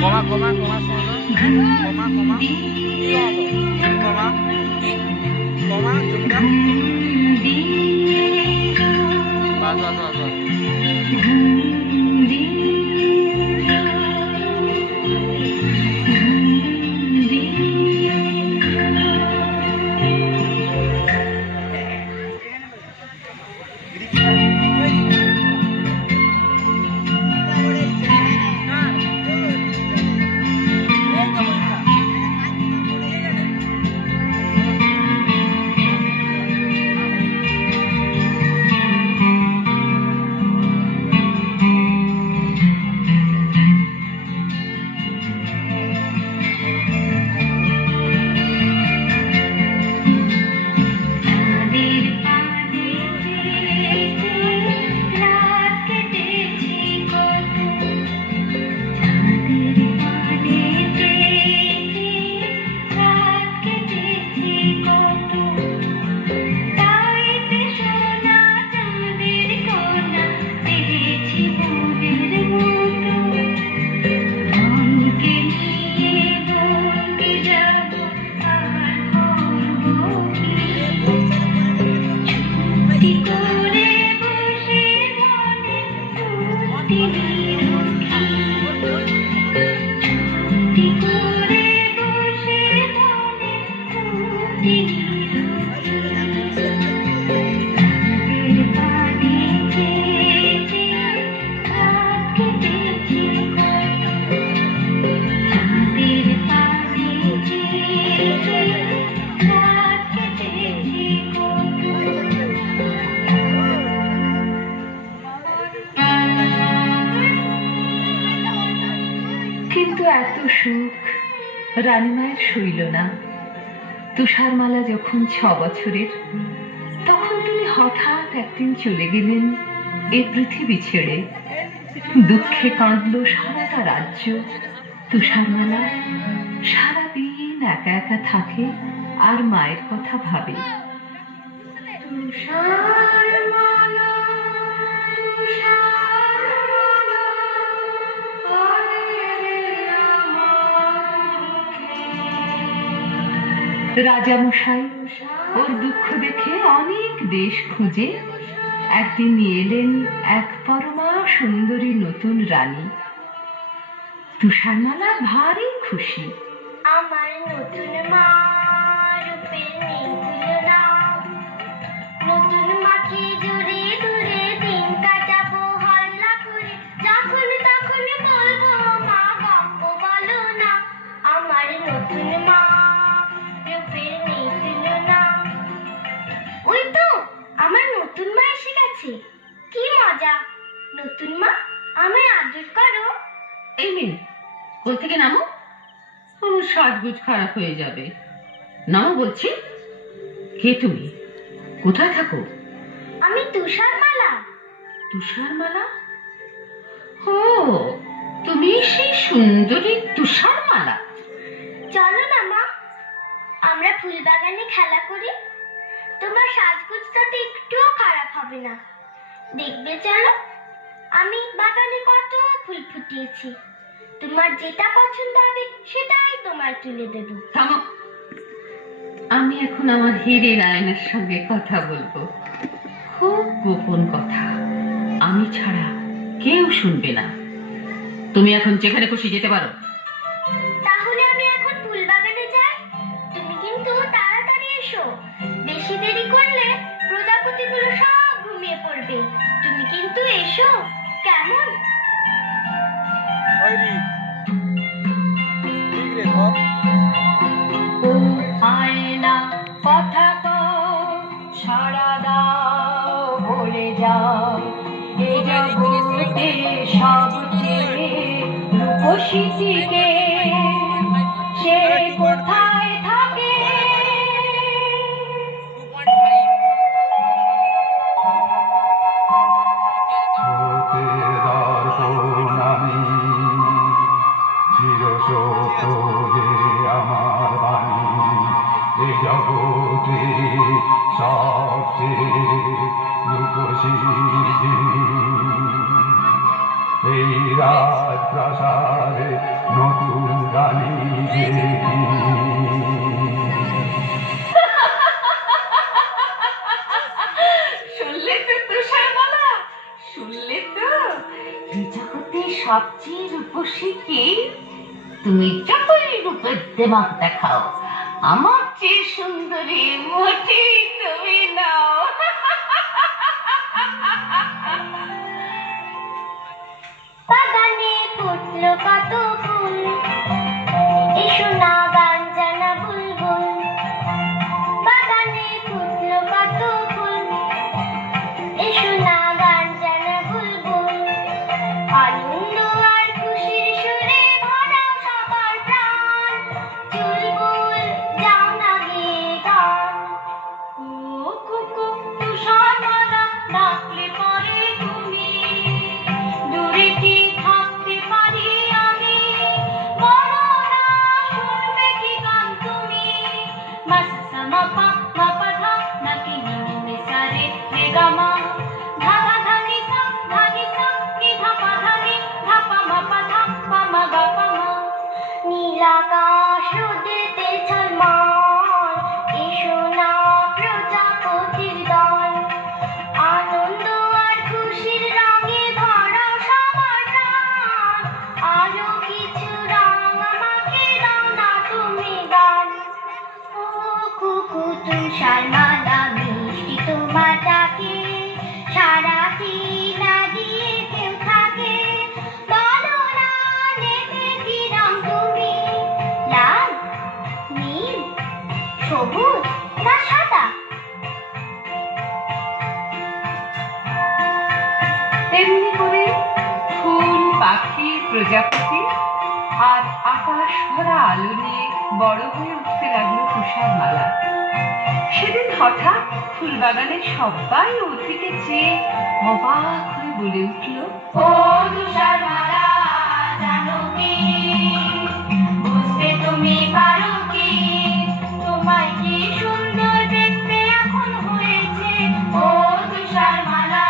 কমা কমা কমা শোনো কমা কমা কি কমা কমা জুমটা বাস বাস বাস বাস রানীমায়ের সইল না। তুষারমালা যখন 6 বছরের, তখন তিনি হঠাৎ একদিন চলে গেলেন এ পৃথিবী ছেড়ে। দুঃখে কাঁদল সারাটা রাজ্য। তুষারমালা সারাদিন একা একা থাকে আর মায়ের কথা ভাবে। রাজামশাই ওর দুঃখ দেখে অনেক দেশ খুঁজে একদিন নিয়ে এলেন এক পরমা সুন্দরী নতুন রানী। তুষারমালা ভারী খুশি। আমার নতুন মা রূপের নেই তুলনা, নতুন মাকে জুড়ে ধরে দিন কাটাবো হল্লা করে, যখন তখন বলবো মা গপ্প বলো না। আমার নতুন মা রূপের নেই তুলনা। ওই তো আমার নতুন মা এসে গেছে, কি মজা। নতুন মা আমায় আদর করো। এই মেয়ে, কোল থেকে নামো, আমার সাজগোজ খারাপ হয়ে যাবে। নামো বলছি। কে তুমি? কোথায় থাকো? আমি তুষারমালা। তুষারমালা? ও, তুমি সেই সুন্দরী তুষারমালা। চলো না মা, আমরা ফুল বাগানে খেলা করি। তোমার সাজগোজটা তো একটুও খারাপ হবে না, দেখবে। চলো, আমি বাগানে কত ফুল ফুটিয়েছি। তোমার যেটা পছন্দ হবে সেটাই তোমার তুলে দেব। থামো, আমি এখন আমার হিরে রায়নের সঙ্গে কথা বলবো। খুব গোপন কথা, আমি ছাড়া কেউ শুনবে না। তুমি এখন যেখানে খুশি যেতে পারো। তাহলে আমি এখন ফুল বাগানে যাই। তুমি কিন্তু তাড়াতাড়ি এসো, বেশি দেরি করলে প্রজাপতিগুলো সব ঘুমিয়ে পড়বে। তুমি কিন্তু এসো, কেমন? আয়না কথা কও, সাড়া দাও, বলে যাও, এ জগতে সবচেয়ে রূপসীকে সে কোথায় থাকে? আমার বাণী এ জগতে সবচেয়ে রূপসী এই রাজপ্রাসাদে জানি যে শুনলে তো তুষারমালা, শুনলে তো? এই জগতে সবচেয়ে রূপসী কে? তুমি যতই রূপের দেমাক দেখাও, আমার চেয়ে সুন্দরী মোটেই তুমি নাও। বাগানে ফুটলো কত ফুল, এসো না গান জানা বুলবুল। বাগানে ফুটলো কত ফুল, এসো না গান জানা বুলবুল। আনন্দ আর খুশির সুরে ভরাও সবার প্রাণ, চুলবুল যাও না গেয়ে গান। ও কুকু তুষারমালা ডাকলে পরে তুমি, দূরে কি থাকতে পারি আমি? বলো না শুনবে কি গান তুমি? মাসা মাপা মাপা ধা নাকি নিনে সারে রে গামা, ধাগা ধানি সা নি ধাপা ধানি ধাপা মাপা ধা পামা গা পামা। নীলাকাশ রোদেতে ঝলমল, এসো না প্রজাপতির দল। আনন্দ আর খুশির রঙে ভরাও সবার প্রাণ, আরো কিছু রং আমাকে দাও না তুমি গান। ও কুকু তুষারমালা মিষ্টি তোমার ডাকে, সারাটি না দিয়ে কেউ থাকে। বলো না নেবে কি রং তুমি? লাল, নীল, সবুজ না সাদা? তেমনি করে ফুল, পাখি, প্রজাপতি আর আকাশ ভরা আলো নিয়ে বড় হয়ে উঠতে লাগলো তুষারমালা। সেদিন হঠাৎ ফুলবাগানের সবাই ওর দিকে চেয়ে অবাক হয়ে বলে উঠল, ও তুষারমালা জানো কি, বুঝতে তুমি পারো কি? তোমায় কি সুন্দর দেখতে এখন হয়েছে। ও তুষারমালা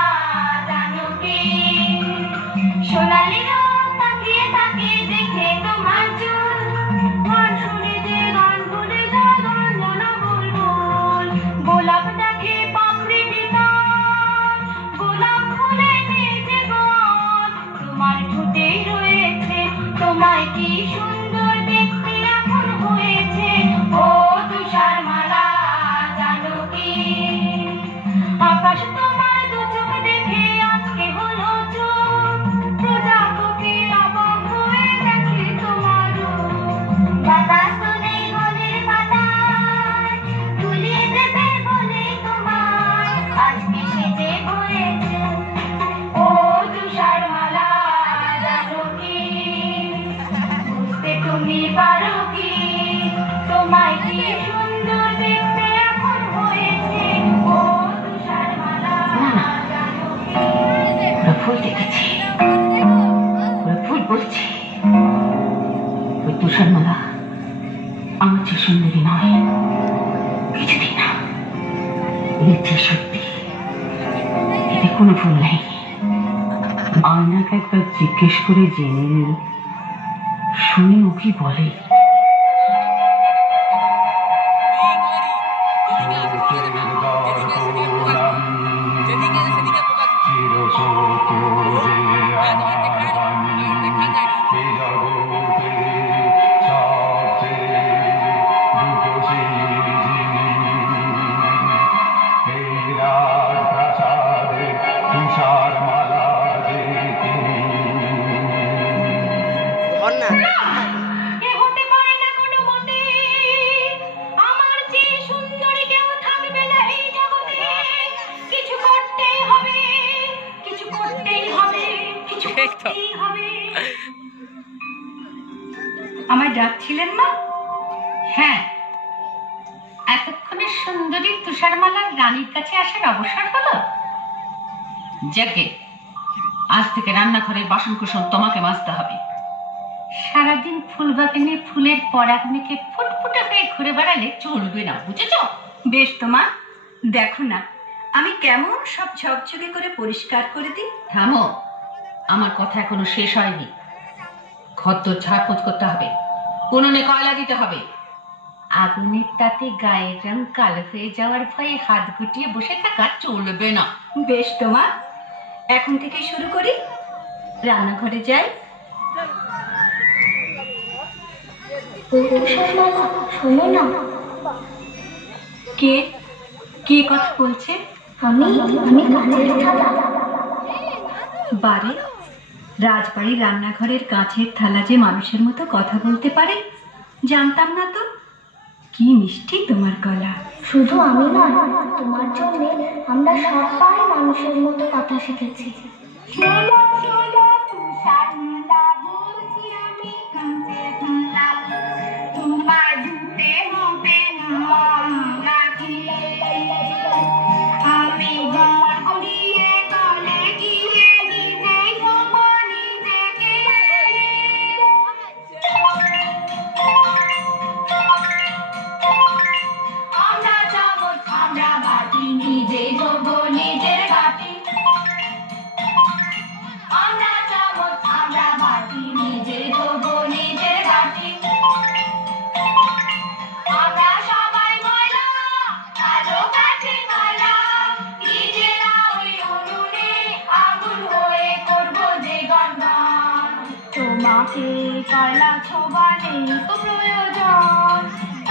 জানো কি, সোনালি রোদ তাকিয়ে থাকে দেখে তোমার চুল। গান শুনে যে গান ভুলে যায় গান জানা বুলবুল। গোলাপ দেখে পাপড়ি বিকার, গোলাপ ফুলে নিজে গান তোমার ঠোঁটেই রয়েছে। তোমায় কি সুন্দর দেখতে এখন হয়েছে। ও তুষারমালা জানো কি, আকাশ তোমার দু চোখ দেখে আজকে হলো চোখ। প্রজাপতি অবাক হয়ে দেখে তোমার রূপ। বাতাস তোলে গলের পাতায়, তুলিয়ে দেবে বলে তোমায় আজকে সেজে হয়েছে। ও তুষারমালা জানো কি, বুঝতে তুমি পারো কি? তোমায় কি সুন্দর দেখতে এখন হয়েছে। ও তুষারমালা জানো কি। ওরা ফুল দেখেছি, ওরা ফুল বলছি। ওই তুষারমালা আমার চেয়ে সুন্দরী নয়, কিছুতেই না। এর যে সত্যি, এতে কোনো ভুল নেই। আয়নাকে একবার জিজ্ঞেস করে জেনে নিই, শুনি ও কি বলে। এ হতে পারে না কোনো মতে, আমার চেয়ে সুন্দরী কেউ থাকবে না এই জগতে। কিছু করতেই হবে, কিছু করতেই হবে, কিছু করতেই হবে। আমায় ডাকছিলেন মা? হ্যাঁ, এতক্ষণে সুন্দরী তুষারমালার রানীর কাছে আসার অবসর হলো। যাকে আজ থেকে রান্নাঘরের বাসনকুসন তোমাকে মাজতে হবে। সারাদিন ফুলবাগানে ফুলের পরাগ মেখে ফুটফুটে হয়ে ঘুরে বেড়ালে চলবে না, বুঝেছো? বেশ তো মা, দেখো না আমি কেমন সব ঝকঝকে করে পরিষ্কার করে দিই। থামো, আমার কথা এখনো শেষ হয়নি। ঘর তো ঝাড়পোছ করতে হবে। উনুনে কয়লা দিতে হবে। আগুনের তাতে গায়ের রং কালো হয়ে যাওয়ার ভয়ে হাত গুটিয়ে বসে থাকা চলবে না। বেশ তোমা, এখন থেকে শুরু করি। রান্নাঘরে যাই। শোনো না, কে কে কথা বলছে? আমি কাঁচের থালা। বারে, রাজবাড়ির রান্নাঘরের কাঁচের থালা যে মানুষের মতো কথা বলতে পারে জানতাম না তো। কি মিষ্টি তোমার গলা। শুধু আমি নয়, তোমার জন্য আমরা সবাই মানুষের মতো কথা শিখেছি। তোমাকে কয়লা ছোবা নেই তো প্রয়োজন।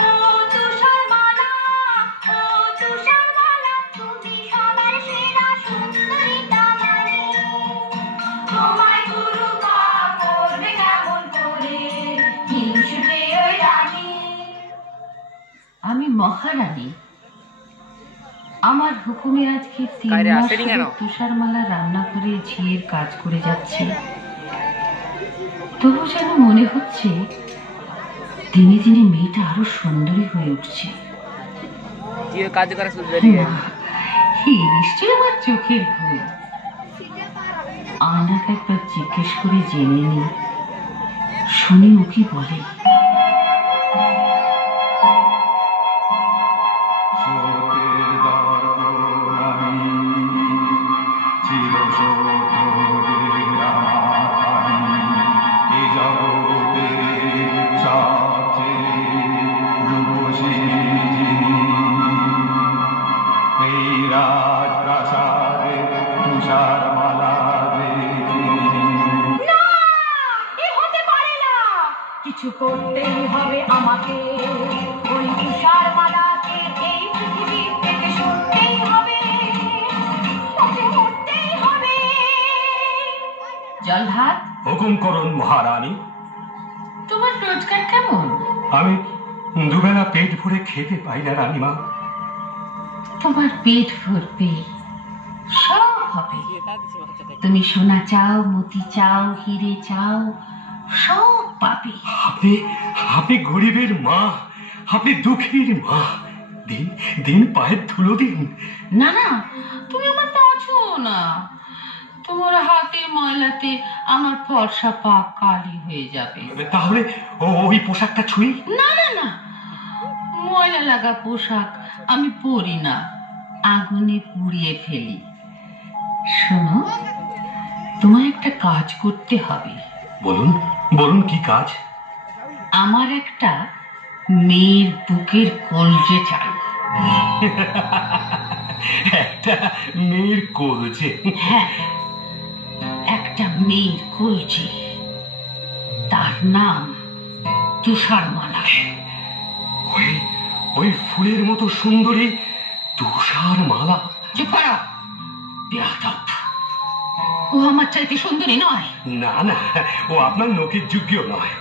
ও তুষারমালা, ও তুষারমালা, তুমি সবার সেরা সুন্দরী দামানি। তোমায় গুরু মা করবে কেমন করে, হিংসুটে ওই রানী। আমি মহারানী, আমার হুকুমে আজকে 3 মাস ধরে তুষারমালা রান্নাঘরে ঝিয়ের কাজ করে যাচ্ছে। তবু যেন মনে হচ্ছে দিনে দিনে মেয়েটা আরো সুন্দরী হয়ে উঠছে। নিশ্চয়ই আমার চোখের ভুল। আয়নাকে একবার জিজ্ঞেস করে জেনে নি, শুনি ও কি বলে। কিছু করতেই হবে আমাকে, ওই তুষারমালাকে এই পৃথিবী থেকে সরতেই হবে, ওকে মরতেই হবে। জলহাত, হুকুম করুন মহারানী। তোমার রোজগার কেমন? আমি দুবেলা পেট ভরে খেতে পাই না রানীমা। তোমার পেট ভরবে, সব হবে। তুমি সোনা চাও, মতি চাও, হিরে চাও, সব পাবে। আপনি গরিবের মা, আপনি দুঃখীর মা। দিন দিন পায়ের ধুলো দিন। না না, তুমি আমার পা ছুঁয়ো না। তোমার হাতের ময়লাতে আমার ফর্সা পা কালি হয়ে যাবে। তাহলে ওই পোশাকটা ছুঁই। না না না, ময়লা লাগা পোশাক আমি পরি না, আগুনে পুড়িয়ে ফেলি। শোনো, তোমার একটা কাজ করতে হবে। বলুন বলুন, কি কাজ? আমার একটা মেয়ের বুকের কলজে চাই। একটা মেয়ের কলজে? হ্যাঁ, একটা মেয়ের কলজে, তার নাম তুষারমালা। ওই ফুলের মতো সুন্দরী তুষারমালা? চুপ করো, বেয়াদব। ও আমার চাইতে সুন্দরী নয়। না না, ও আপনার নখের যোগ্য নয়।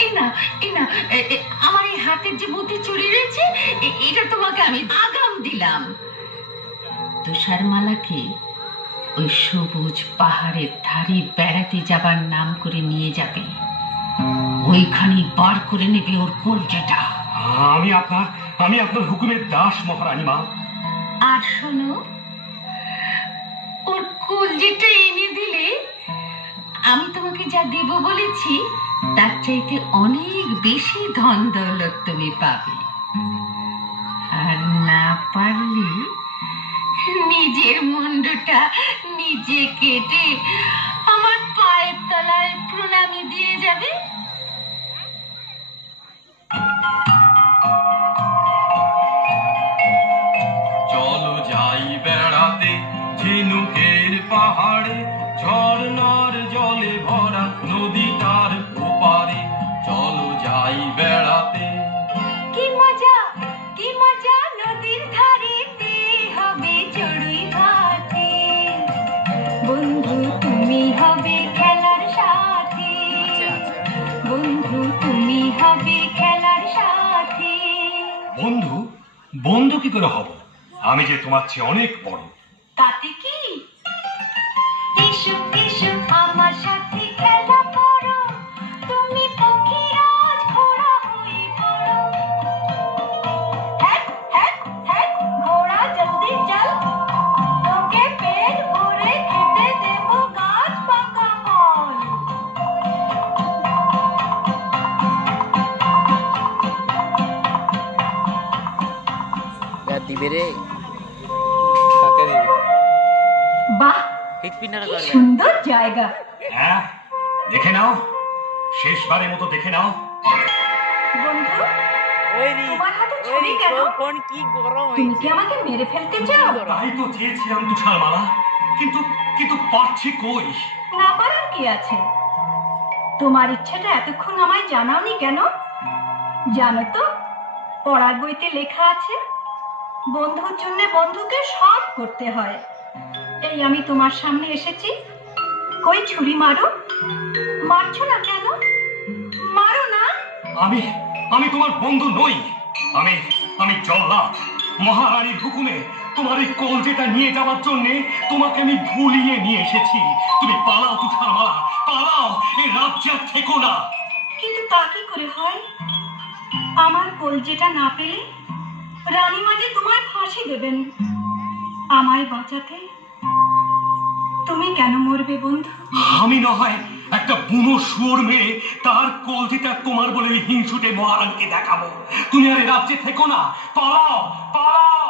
এই না, আমার এই হাতের যে মতি চুড়ি রয়েছে, এটা তোমাকে আমি আগাম দিলাম। তুষারমালাকে ওই সবুজ পাহাড়ের ধারে বেড়াতে যাবার নাম করে নিয়ে যাবে। ওইখানে বার করে নেবে ওর কলজেটা। আমি আপনার হুকুমের দাস মহারানী মা। আর শোনো, ওর কলজেটা এনে দিলে আমি তোমাকে যা দেব বলেছি তার চাইতে অনেক বেশি ধন দৌলত তুমি পাবে। আর না পারলে নিজের মুন্ডটা নিজে কেটে আমার পায়ের তলায় প্রণামী দিয়ে যাবে। হবে খেলার সাথী। বন্ধু? বন্ধু কি করে হব? আমি যে তোমার চেয়ে অনেক বড়। তাতে কি? এসো এসো আমার সাথে খেলা করো, তুমি পক্ষীরাজ ঘোড়া হয়ে পড়ো। হ্যাক হ্যাক হ্যাক ঘোড়া জলদি চল, তোকে পেট ভরে খেতে দেব গাছ পাকা ফল। দিবে রে বাহ, হিট পিনার কি সুন্দর জায়গা। হ্যাঁ, দেখে নাও, শেষবারের মতো দেখে নাও। বন্ধু, তোমার হাতে ছুরি কেন? কোন কি গরম তুমি কি আমাকে মেরে ফেলতে চাও? তাই তো চেয়েছিলাম তুষারমালা, কিন্তু কিন্তু পারছি কই। না পারার কি আছে? তোমার ইচ্ছাটা এতক্ষণ আমায় জানাওনি কেন? জানো তো, পড়ার বইতে লেখা আছে বন্ধুর জন্য বন্ধুকে সব করতে হয়। এই আমি তোমার সামনে এসেছি, কই ছুরি মারো। মারছো না কেন? মারো না। আমি তোমার বন্ধু নই। আমি জল্লাদ। মহারানীর হুকুমে তোমার এই কলজেটা নিয়ে যাওয়ার জন্য তোমাকে আমি ভুলিয়ে নিয়ে এসেছি। তুমি পালাও তুষারমালা, পালাও, এই রাজ্যে আর থেকো না। কিন্তু তা কি করে হয়? আমার কলজেটা না পেলে রানীমা যে তোমায় ফাঁসি দেবেন। আমায় বাঁচাতে তুমি কেন মরবে বন্ধু? আমি না হয় একটা বুনো শুয়োর মেরে তার কলজিটা তোমার বলে হিংসুটে মহারানীকে দেখাবো। তুমি আর এই রাজ্যে থেকো না, পালাও পালাও।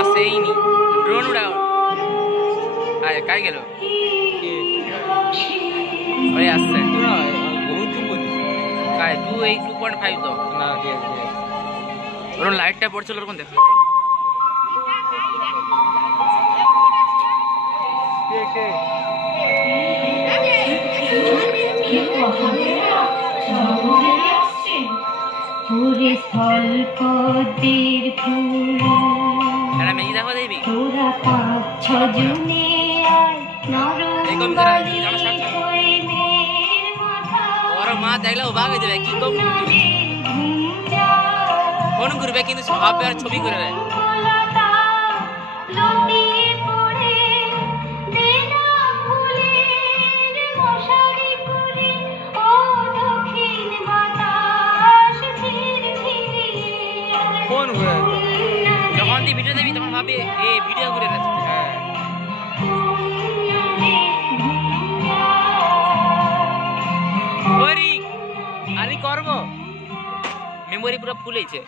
আসেইনি ড্রোন উড়াও। আয় কাই গেল? ওই আসছে কাই 2.5 তো না। ঠিক আছে, ওর লাইটটা পড়ছিল ওরকম দেখো। তোরা 5-6 জনে ওর মা দেখলে ও ভাগে দেবে কি কম ফোন করবে কিন্তু ভাববে আর ছবি করে দেয়। ফোন করে যখন তুই ভিডিও দেবি তখন ভাবি এই ভিডিও করে রাখছে। আরে করবো মেমোরি পুরো ফুল হয়েছে।